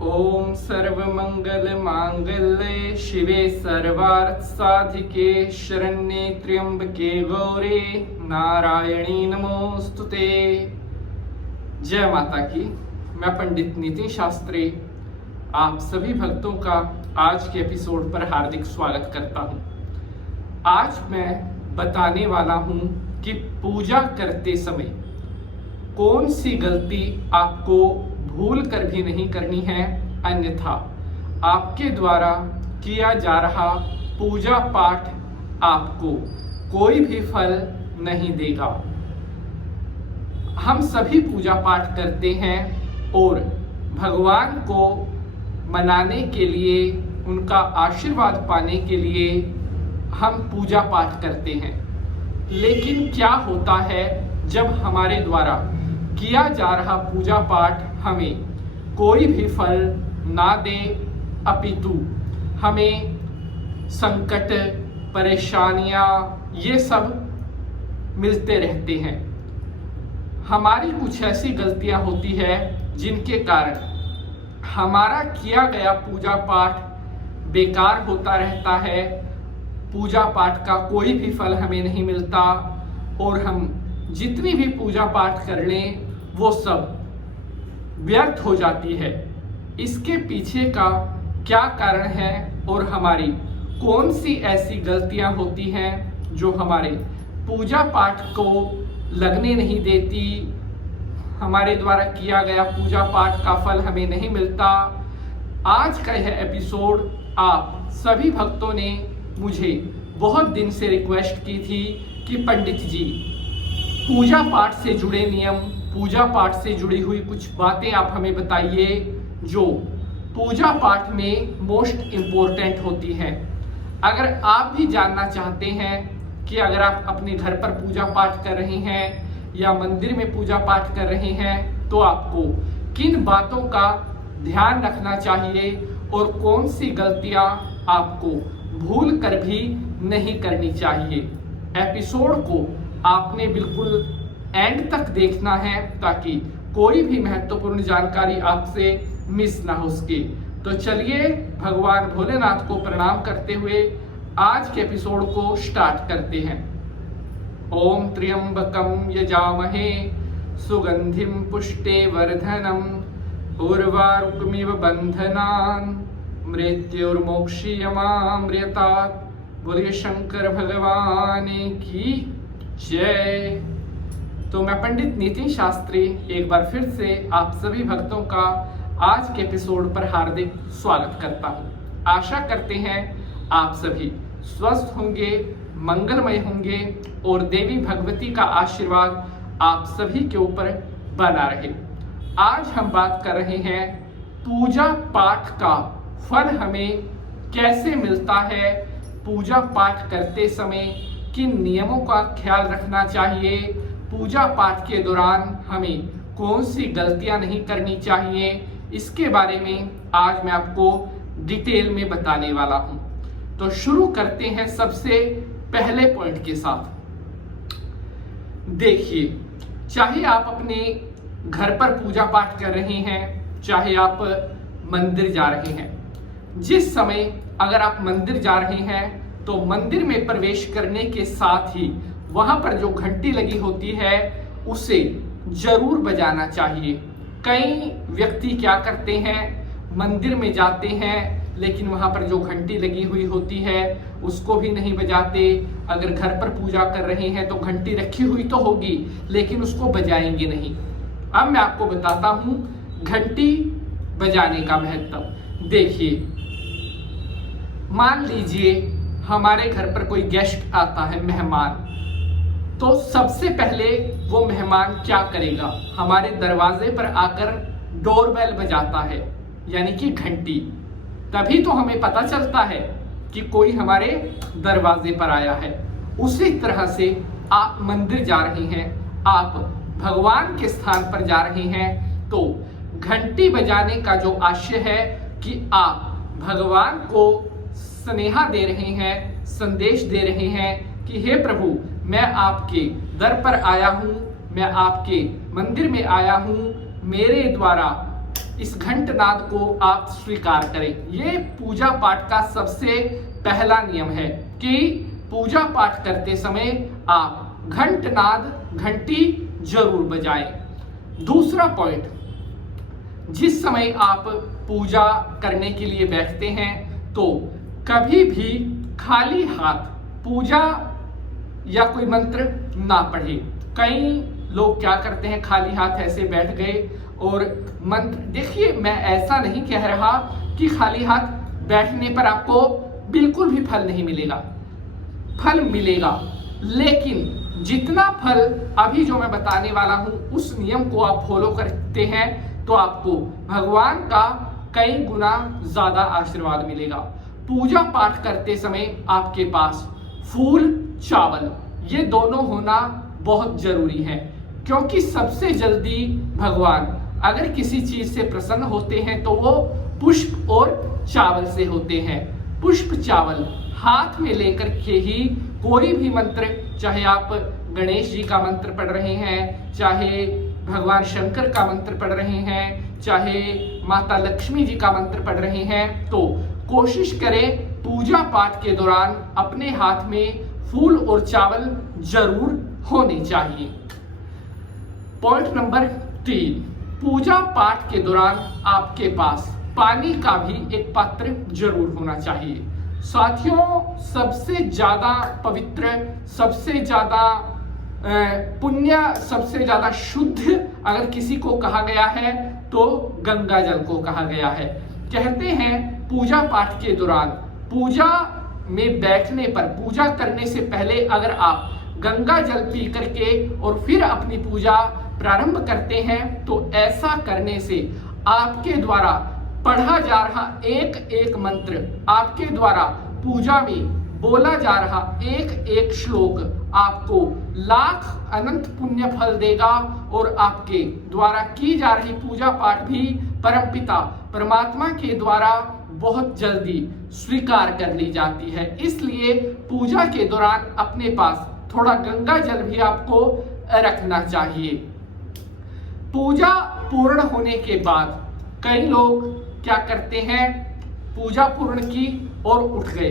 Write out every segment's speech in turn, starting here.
ओम सर्वमंगल मांगल्ये शिवे सर्वार्थ साधिके शरण्ये त्र्यंबके गौरी नारायणी नमोस्तुते। जय माता की। मैं पंडित नितिन शास्त्री आप सभी भक्तों का आज के एपिसोड पर हार्दिक स्वागत करता हूं। आज मैं बताने वाला हूं कि पूजा करते समय कौन सी गलती आपको भूल कर भी नहीं करनी है, अन्यथा आपके द्वारा किया जा रहा पूजा पाठ आपको कोई भी फल नहीं देगा। हम सभी पूजा पाठ करते हैं और भगवान को मनाने के लिए, उनका आशीर्वाद पाने के लिए हम पूजा पाठ करते हैं। लेकिन क्या होता है जब हमारे द्वारा किया जा रहा पूजा पाठ हमें कोई भी फल ना दे, अपितु हमें संकट, परेशानियां ये सब मिलते रहते हैं। हमारी कुछ ऐसी गलतियां होती है जिनके कारण हमारा किया गया पूजा पाठ बेकार होता रहता है, पूजा पाठ का कोई भी फल हमें नहीं मिलता और हम जितनी भी पूजा पाठ कर लें वो सब व्यर्थ हो जाती है। इसके पीछे का क्या कारण है और हमारी कौन सी ऐसी गलतियां होती हैं जो हमारे पूजा पाठ को लगने नहीं देती, हमारे द्वारा किया गया पूजा पाठ का फल हमें नहीं मिलता। आज का यह एपिसोड आप सभी भक्तों ने मुझे बहुत दिन से रिक्वेस्ट की थी कि पंडित जी पूजा पाठ से जुड़े नियम, पूजा पाठ से जुड़ी हुई कुछ बातें आप हमें बताइए जो पूजा पाठ में मोस्ट इम्पोर्टेंट होती हैं। अगर आप भी जानना चाहते हैं कि अगर आप अपने घर पर पूजा पाठ कर रहे हैं या मंदिर में पूजा पाठ कर रहे हैं तो आपको किन बातों का ध्यान रखना चाहिए और कौन सी गलतियां आपको भूल कर भी नहीं करनी चाहिए, एपिसोड को आपने बिल्कुल एंड तक देखना है ताकि कोई भी महत्वपूर्ण जानकारी आपसे मिस ना हो सके। तो चलिए भगवान भोलेनाथ को प्रणाम करते हुए आज के एपिसोड को स्टार्ट करते हैं। ओम त्र्यंबकम यजामहे सुगंधिम पुष्टे वर्धनम उर्वारुकमिव बंधनान् मृत्युर्मोक्षीयमामृतात्। बोलिए शंकर भगवान की जय। तो मैं पंडित नितिन शास्त्री एक बार फिर से आप सभी भक्तों का आज के एपिसोड पर हार्दिक स्वागत करता हूं। आशा करते हैं आप सभी स्वस्थ होंगे, मंगलमय होंगे और देवी भगवती का आशीर्वाद आप सभी के ऊपर बना रहे। आज हम बात कर रहे हैं पूजा पाठ का फल हमें कैसे मिलता है, पूजा पाठ करते समय किन नियमों का ख्याल रखना चाहिए, पूजा पाठ के दौरान हमें कौन सी गलतियां नहीं करनी चाहिए, इसके बारे में आज मैं आपको डिटेल में बताने वाला हूं। तो शुरू करते हैं सबसे पहले पॉइंट के साथ। देखिए, चाहे आप अपने घर पर पूजा पाठ कर रहे हैं, चाहे आप मंदिर जा रहे हैं, जिस समय अगर आप मंदिर जा रहे हैं तो मंदिर में प्रवेश करने के साथ ही वहां पर जो घंटी लगी होती है उसे जरूर बजाना चाहिए। कई व्यक्ति क्या करते हैं, मंदिर में जाते हैं लेकिन वहां पर जो घंटी लगी हुई होती है उसको भी नहीं बजाते। अगर घर पर पूजा कर रहे हैं तो घंटी रखी हुई तो होगी लेकिन उसको बजाएंगे नहीं। अब मैं आपको बताता हूं घंटी बजाने का महत्व। देखिए, मान लीजिए हमारे घर पर कोई गेस्ट आता है, मेहमान, तो सबसे पहले वो मेहमान क्या करेगा, हमारे दरवाजे पर आकर डोरबेल बजाता है, यानी कि घंटी। तभी तो हमें पता चलता है कि कोई हमारे दरवाजे पर आया है। उसी तरह से आप मंदिर जा रहे हैं, आप भगवान के स्थान पर जा रहे हैं तो घंटी बजाने का जो आशय है कि आप भगवान को स्नेहा दे रहे हैं, संदेश दे रहे हैं कि हे प्रभु, मैं आपके दर पर आया हूँ, मैं आपके मंदिर में आया हूँ, मेरे द्वारा इस घंटनाद को आप स्वीकार करें। ये पूजा पाठ का सबसे पहला नियम है कि पूजा पाठ करते समय आप घंटनाद घंटी जरूर बजाएं। दूसरा पॉइंट, जिस समय आप पूजा करने के लिए बैठते हैं तो कभी भी खाली हाथ पूजा या कोई मंत्र ना पढ़े। कई लोग क्या करते हैं, खाली हाथ ऐसे बैठ गए और मंत्र। देखिए, मैं ऐसा नहीं कह रहा कि खाली हाथ बैठने पर आपको बिल्कुल भी फल नहीं मिलेगा, फल मिलेगा, लेकिन जितना फल अभी जो मैं बताने वाला हूं उस नियम को आप फॉलो करते हैं तो आपको भगवान का कई गुना ज्यादा आशीर्वाद मिलेगा। पूजा पाठ करते समय आपके पास फूल चावल ये दोनों होना बहुत जरूरी है, क्योंकि सबसे जल्दी भगवान अगर किसी चीज से प्रसन्न होते हैं तो वो पुष्प और चावल से होते हैं। पुष्प चावल हाथ में लेकर के ही कोई भी मंत्र, चाहे आप गणेश जी का मंत्र पढ़ रहे हैं, चाहे भगवान शंकर का मंत्र पढ़ रहे हैं, चाहे माता लक्ष्मी जी का मंत्र पढ़ रहे हैं, तो कोशिश करें पूजा पाठ के दौरान अपने हाथ में फूल और चावल जरूर होने चाहिए। पॉइंट नंबर 3, पूजा पाठ के दौरान आपके पास पानी का भी एक पात्र जरूर होना चाहिए। साथियों, सबसे ज्यादा पवित्र, सबसे ज्यादा पुण्य, सबसे ज्यादा शुद्ध अगर किसी को कहा गया है तो गंगा जल को कहा गया है। कहते हैं पूजा पाठ के दौरान पूजा में बैठने पर, पूजा करने से पहले अगर आप गंगा जल पी करके और फिर अपनी पूजा प्रारंभ करते हैं तो ऐसा करने से आपके द्वारा पढ़ा जा रहा एक एक मंत्र, आपके द्वारा पूजा में बोला जा रहा एक एक श्लोक आपको लाख अनंत पुण्य फल देगा और आपके द्वारा की जा रही पूजा पाठ भी परमपिता परमात्मा के द्वारा बहुत जल्दी स्वीकार कर ली जाती है। इसलिए पूजा के दौरान अपने पास थोड़ा गंगा जल भी आपको रखना चाहिए। पूजा पूर्ण होने के बाद कई लोग क्या करते हैं, पूजा पूर्ण की और उठ गए।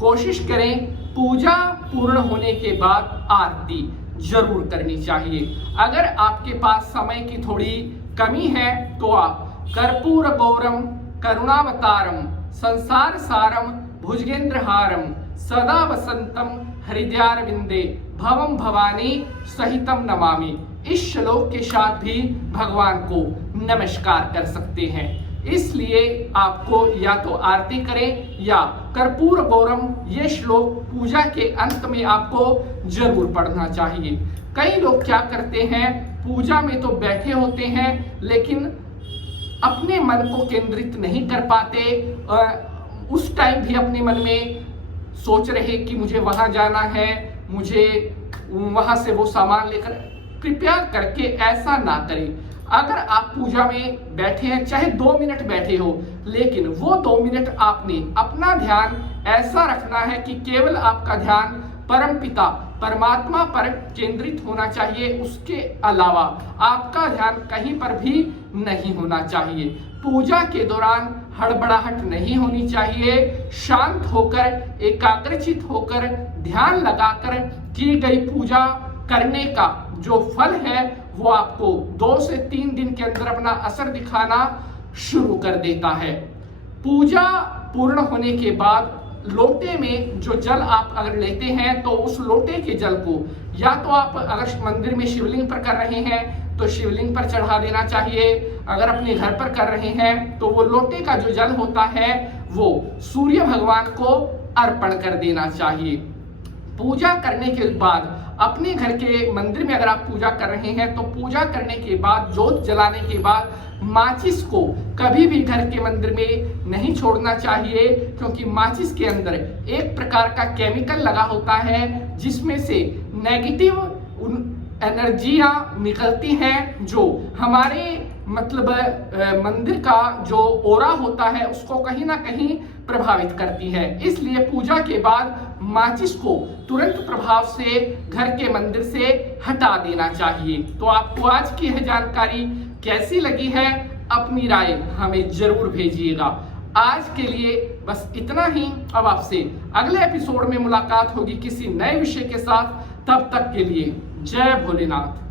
कोशिश करें पूजा पूर्ण होने के बाद आरती जरूर करनी चाहिए। अगर आपके पास समय की थोड़ी कमी है तो आप कर्पूर गौरम करुणावतारम संसार सारम भुजगेंद्रहारम सदा वसंतम हृदयारविंदे भवम भवानी सहितम नमामि, इस श्लोक के साथ भी भगवान को नमस्कार कर सकते हैं। इसलिए आपको या तो आरती करें या कर्पूर गौरम ये श्लोक पूजा के अंत में आपको जरूर पढ़ना चाहिए। कई लोग क्या करते हैं, पूजा में तो बैठे होते हैं लेकिन अपने मन को केंद्रित नहीं कर पाते, उस टाइम भी अपने मन में सोच रहे कि मुझे वहां जाना है, मुझे वहां से वो सामान लेकर। कृपया करके ऐसा ना करें। अगर आप पूजा में बैठे हैं, चाहे 2 मिनट बैठे हो, लेकिन वो 2 मिनट आपने अपना ध्यान ऐसा रखना है कि केवल आपका ध्यान परमपिता परमात्मा पर केंद्रित होना चाहिए। उसके अलावा आपका ध्यान कहीं पर भी नहीं होना चाहिए। पूजा के दौरान हड़बड़ाहट नहीं होनी चाहिए। शांत होकर, एकाग्रचित होकर, ध्यान लगाकर की गई पूजा करने का जो फल है वो आपको 2 से 3 दिन के अंदर अपना असर दिखाना शुरू कर देता है। पूजा पूर्ण होने के बाद लोटे में जो जल आप अगर लेते हैं तो उस लोटे के जल को या तो आप अगर मंदिर में शिवलिंग पर कर रहे हैं तो शिवलिंग पर चढ़ा देना चाहिए, अगर अपने घर पर कर रहे हैं तो वो लोटे का जो जल होता है वो सूर्य भगवान को अर्पण कर देना चाहिए। पूजा करने के बाद अपने घर के मंदिर में अगर आप पूजा कर रहे हैं तो पूजा करने के बाद, जोत जलाने के बाद माचिस को कभी भी घर के मंदिर में नहीं छोड़ना चाहिए, क्योंकि माचिस के अंदर एक प्रकार का केमिकल लगा होता है जिसमें से नेगेटिव एनर्जियां निकलती हैं जो हमारे मंदिर का जो ओरा होता है उसको कहीं ना कहीं प्रभावित करती है। इसलिए पूजा के बाद माचिस को तुरंत प्रभाव से घर के मंदिर से हटा देना चाहिए। तो आपको आज की यह जानकारी कैसी लगी है अपनी राय हमें जरूर भेजिएगा। आज के लिए बस इतना ही। अब आपसे अगले एपिसोड में मुलाकात होगी किसी नए विषय के साथ। तब तक के लिए जय भोलेनाथ।